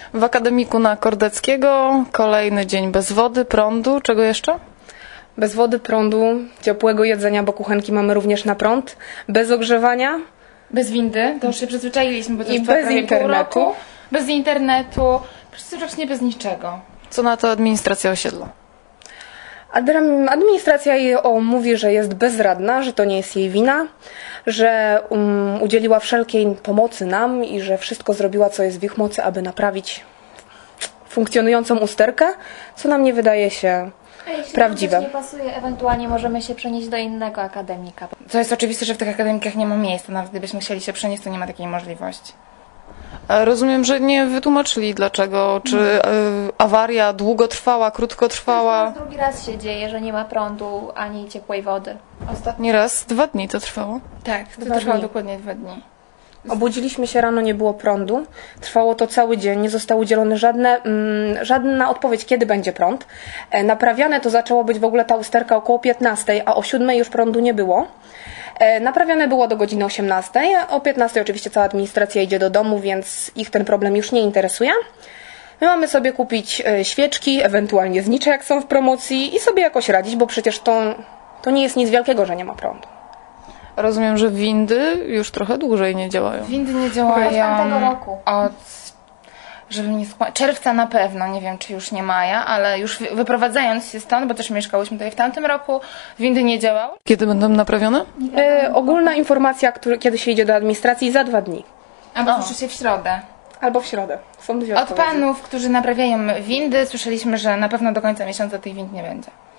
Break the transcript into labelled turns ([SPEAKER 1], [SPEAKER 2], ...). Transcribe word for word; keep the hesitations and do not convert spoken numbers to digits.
[SPEAKER 1] W akademiku na Kordeckiego kolejny dzień bez wody, prądu, czego jeszcze?
[SPEAKER 2] Bez wody, prądu, ciepłego jedzenia, bo kuchenki mamy również na prąd, bez ogrzewania.
[SPEAKER 3] Bez windy, to już się przyzwyczailiśmy, bo to
[SPEAKER 2] I
[SPEAKER 3] już trwa
[SPEAKER 2] bez
[SPEAKER 3] prawie
[SPEAKER 2] internetu.
[SPEAKER 3] pół roku. Bez internetu, praktycznie bez niczego.
[SPEAKER 1] Co na to administracja osiedla?
[SPEAKER 2] Adra- Administracja jej o, mówi, że jest bezradna, że to nie jest jej wina, że um, udzieliła wszelkiej pomocy nam i że wszystko zrobiła, co jest w ich mocy, aby naprawić funkcjonującą usterkę, co nam nie wydaje się
[SPEAKER 4] A jeśli
[SPEAKER 2] prawdziwe.
[SPEAKER 4] nam coś nie pasuje, ewentualnie możemy się przenieść do innego akademika.
[SPEAKER 3] To jest oczywiste, że w tych akademikach nie ma miejsca, nawet gdybyśmy chcieli się przenieść, to nie ma takiej możliwości.
[SPEAKER 1] A rozumiem, że nie wytłumaczyli dlaczego. Czy y, awaria długo trwała, krótko trwała?
[SPEAKER 4] Drugi raz się dzieje, że nie ma prądu ani ciepłej wody.
[SPEAKER 1] Ostatni raz dwa dni to trwało.
[SPEAKER 3] Tak, to
[SPEAKER 2] Dwa
[SPEAKER 3] trwało
[SPEAKER 2] dni.
[SPEAKER 3] dokładnie dwa dni.
[SPEAKER 2] Obudziliśmy się rano, nie było prądu. Trwało to cały dzień, nie zostały udzielone żadne, mm, żadna odpowiedź, kiedy będzie prąd. E, naprawiane to zaczęło być w ogóle ta usterka około piętnastej, a o siódmej już prądu nie było. E, naprawiane było do godziny osiemnastej. O piętnastej oczywiście cała administracja idzie do domu, więc ich ten problem już nie interesuje. My mamy sobie kupić e, świeczki, ewentualnie znicze, jak są w promocji i sobie jakoś radzić, bo przecież to, to nie jest nic wielkiego, że nie ma prądu.
[SPEAKER 1] Rozumiem, że windy już trochę dłużej nie działają.
[SPEAKER 3] Windy nie
[SPEAKER 4] Od
[SPEAKER 3] działają
[SPEAKER 4] tamtego roku.
[SPEAKER 3] od, żeby nie skła- czerwca na pewno, nie wiem czy już nie maja, ale już wy- wyprowadzając się stąd, bo też mieszkałyśmy tutaj w tamtym roku, windy nie działały.
[SPEAKER 1] Kiedy będą naprawione?
[SPEAKER 2] E, ogólna informacja, który, kiedy się idzie do administracji, za dwa dni.
[SPEAKER 3] Albo słyszy się w środę.
[SPEAKER 2] Albo w środę. Są dwie
[SPEAKER 3] Od
[SPEAKER 2] odpowiedzi.
[SPEAKER 3] panów, którzy naprawiają windy, słyszeliśmy, że na pewno do końca miesiąca tych wind nie będzie.